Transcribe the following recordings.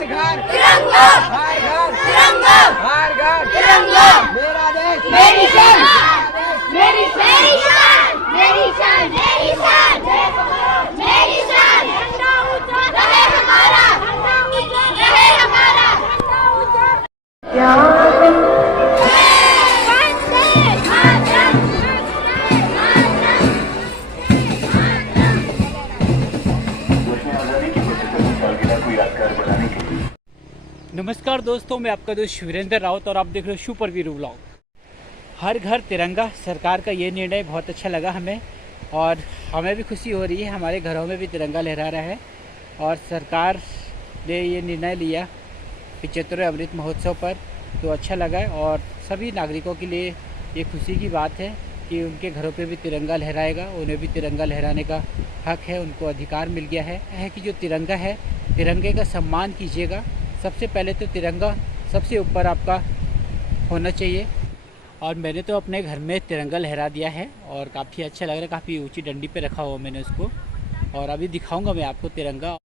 हर घर तिरंगा, हर घर तिरंगा, हर घर तिरंगा। मेरा देश मेरी शान, मेरी शान, मेरी शान, मेरी शान, मेरी शान। झंडा ऊंचा रहे हमारा, झंडा ऊंचा रहे हमारा। नमस्कार दोस्तों, मैं आपका दोस्त वीरेंद्र रावत और आप देख रहे हो सुपरवीर व्लॉग। हर घर तिरंगा, सरकार का ये निर्णय बहुत अच्छा लगा हमें और हमें भी खुशी हो रही है। हमारे घरों में भी तिरंगा लहरा रहा है और सरकार ने ये निर्णय लिया 75वें अमृत महोत्सव पर, तो अच्छा लगा है। और सभी नागरिकों के लिए ये खुशी की बात है कि उनके घरों पे भी तिरंगा लहराएगा, उन्हें भी तिरंगा लहराने का हक है, उनको अधिकार मिल गया है कि जो तिरंगा है, तिरंगे का सम्मान कीजिएगा। सबसे पहले तो तिरंगा सबसे ऊपर आपका होना चाहिए। और मैंने तो अपने घर में तिरंगा लहरा दिया है और काफ़ी अच्छा लग रहा है। काफ़ी ऊंची डंडी पे रखा हुआ मैंने उसको, और अभी दिखाऊंगा मैं आपको तिरंगा।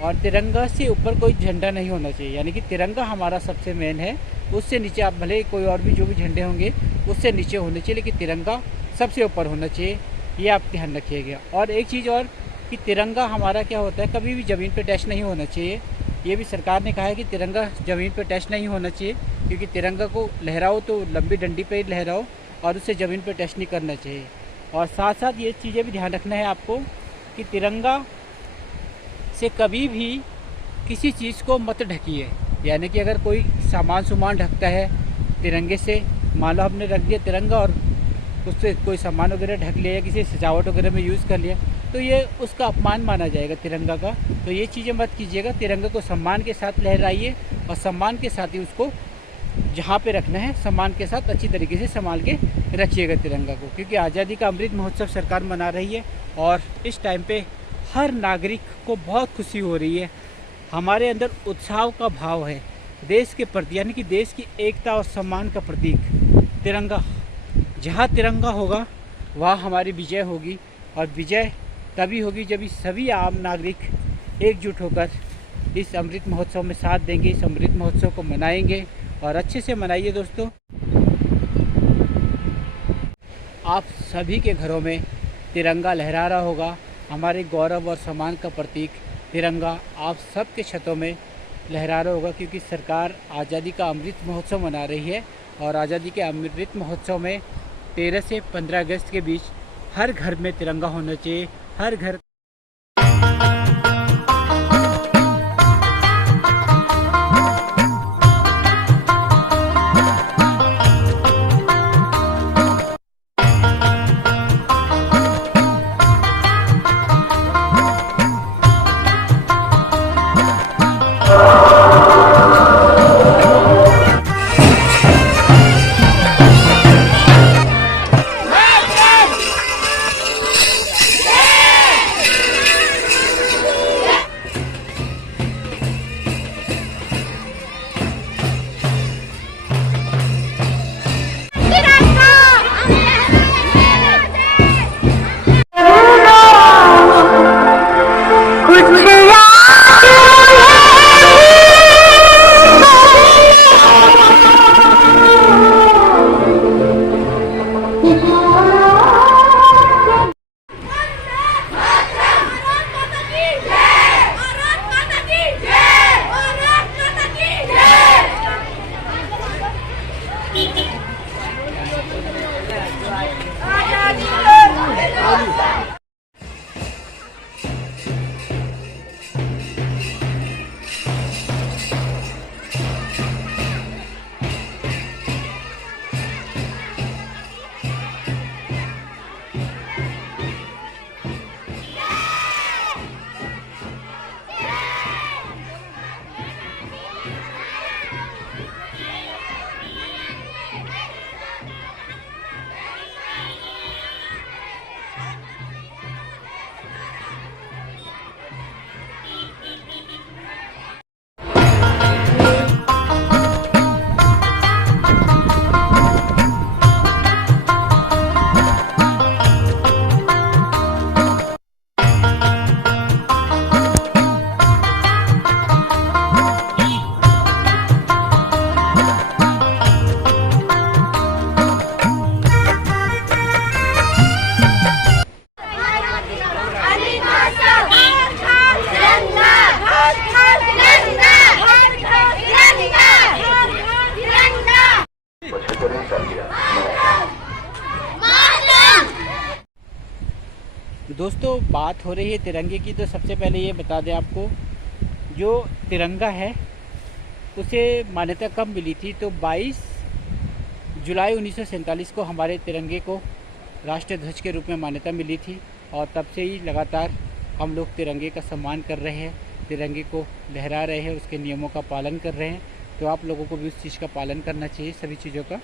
और तिरंगा से ऊपर कोई झंडा नहीं होना चाहिए, यानी कि तिरंगा हमारा सबसे मेन है। उससे नीचे आप भले कोई और भी जो भी झंडे होंगे उससे नीचे होने चाहिए, लेकिन तिरंगा सबसे ऊपर होना चाहिए, ये आप ध्यान रखिएगा। और एक चीज़ और कि तिरंगा हमारा क्या होता है, कभी भी ज़मीन पे टच नहीं होना चाहिए। ये भी सरकार ने कहा है कि तिरंगा ज़मीन पे टच नहीं होना चाहिए, क्योंकि तिरंगा को लहराओ तो लंबी डंडी पे ही लहराओ और उससे ज़मीन पे टच नहीं करना चाहिए। और साथ साथ ये चीज़ें भी ध्यान रखना है आपको कि तिरंगा से कभी भी किसी चीज़ को मत ढकिए। यानी कि अगर कोई सामान ढकता है तिरंगे से, मान लो हमने रख दिया तिरंगा और उससे कोई सामान वगैरह ढक लिया या किसी सजावट वगैरह में यूज़ कर लिया, तो ये उसका अपमान माना जाएगा तिरंगा का। तो ये चीज़ें मत कीजिएगा। तिरंगा को सम्मान के साथ लहराइए और सम्मान के साथ ही उसको जहाँ पे रखना है सम्मान के साथ अच्छी तरीके से संभाल के रखिएगा तिरंगा को, क्योंकि आज़ादी का अमृत महोत्सव सरकार मना रही है और इस टाइम पे हर नागरिक को बहुत खुशी हो रही है। हमारे अंदर उत्साह का भाव है देश के प्रति, यानी कि देश की एकता और सम्मान का प्रतीक तिरंगा। जहाँ तिरंगा होगा वहाँ हमारी विजय होगी, और विजय तभी होगी जब सभी आम नागरिक एकजुट होकर इस अमृत महोत्सव में साथ देंगे, इस अमृत महोत्सव को मनाएंगे। और अच्छे से मनाइए दोस्तों। आप सभी के घरों में तिरंगा लहरा रहा होगा, हमारे गौरव और सम्मान का प्रतीक तिरंगा आप सबके छतों में लहरा रहा होगा, क्योंकि सरकार आज़ादी का अमृत महोत्सव मना रही है। और आज़ादी के अमृत महोत्सव में 13 से 15 अगस्त के बीच हर घर में तिरंगा होना चाहिए, हर घर। दोस्तों बात हो रही है तिरंगे की, तो सबसे पहले ये बता दें आपको, जो तिरंगा है उसे मान्यता कब मिली थी, तो 22 जुलाई 1947 को हमारे तिरंगे को राष्ट्रीय ध्वज के रूप में मान्यता मिली थी। और तब से ही लगातार हम लोग तिरंगे का सम्मान कर रहे हैं, तिरंगे को लहरा रहे हैं, उसके नियमों का पालन कर रहे हैं। तो आप लोगों को भी उस चीज़ का पालन करना चाहिए, सभी चीज़ों का।